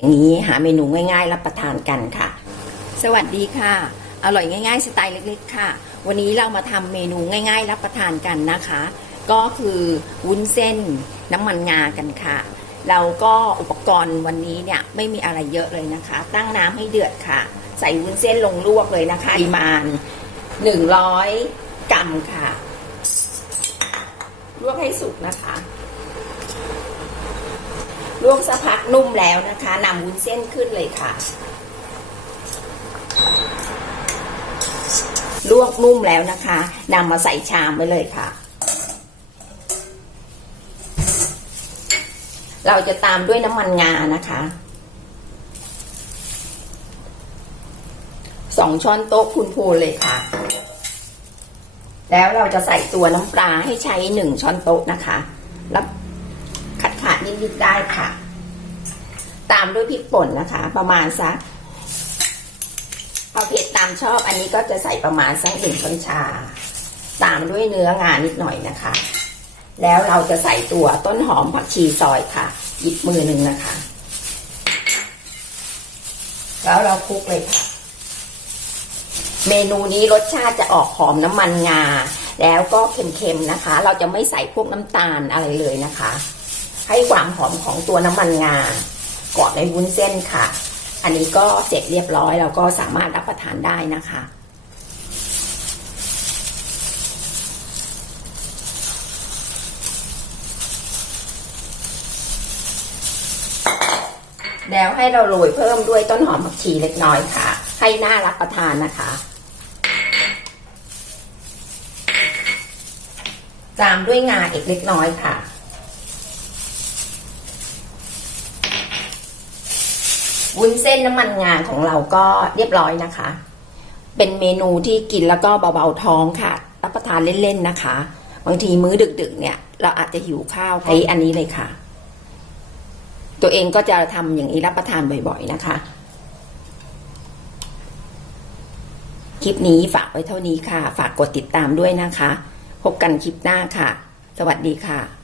อย่างนี้หาเมนูง่าย ๆ รับประทานกันค่ะ สวัสดีค่ะ อร่อยง่าย ๆ สไตล์เล็ก ๆ ค่ะ วันนี้เรามาทำเมนูง่าย ๆ รับประทานกันนะคะ ก็คือวุ้นเส้นน้ำมันงากันค่ะ เราก็อุปกรณ์วันนี้เนี่ยไม่มีอะไรเยอะเลยนะคะ ตั้งน้ำให้เดือดค่ะ ใส่วุ้นเส้นลงลวกเลยนะคะปริมาณ 100 กรัมค่ะ ลวกให้สุกนะคะ วกสักพักนุ่มแล้วนะคะนำวุ้นเส้นขึ้นเลยค่ะ ลวกนุ่มแล้วนะคะนำมาใส่ชามไว้เลยค่ะ เราจะตามด้วยน้ำมันงานะคะสองช้อนโต๊ะคุณพูนเลยค่ะ แล้วเราจะใส่ตัวน้ำปลาให้ใช้หนึ่งช้อนโต๊ะนะคะ แล้ว นิดๆได้ค่ะ ตามด้วยพริกป่นนะคะ ประมาณสักเอเผ็ดตามชอบอันนี้ก็จะใส่ประมาณสักหนึ่งช้อนชา ตามด้วยเนื้องานิดหน่อยนะคะ แล้วเราจะใส่ตัวต้นหอมผักชีซอยค่ะ หยิบมือหนึ่งนะคะ แล้วเราคลุกเลยค่ะ เมนูนี้รสชาติจะออกหอมน้ำมันงา แล้วก็เค็มๆนะคะ เราจะไม่ใส่พวกน้ำตาลอะไรเลยนะคะ ให้ความหอมของตัวน้ำมันงาเกาะในวุ้นเส้นค่ะ อันนี้ก็เสร็จเรียบร้อยเราก็สามารถรับประทานได้นะคะแล้วให้เราโรยเพิ่มด้วยต้นหอมผักชีเล็กน้อยค่ะ ให้น่ารับประทานนะคะ ตามด้วยงาอีกเล็กน้อยค่ะ วุ้นเส้นน้ำมันงาของเราก็เรียบร้อยนะคะ เป็นเมนูที่กินแล้วก็เบาๆท้องค่ะ รับประทานเล่นๆนะคะ บางทีมื้อดึกๆ เนี่ย เราอาจจะหิวข้าวใช้อันนี้เลยค่ะ ตัวเองก็จะทำอย่างนี้รับประทานบ่อยๆนะคะ คลิปนี้ฝากไว้เท่านี้ค่ะ ฝากกดติดตามด้วยนะคะ พบกันคลิปหน้าค่ะ สวัสดีค่ะ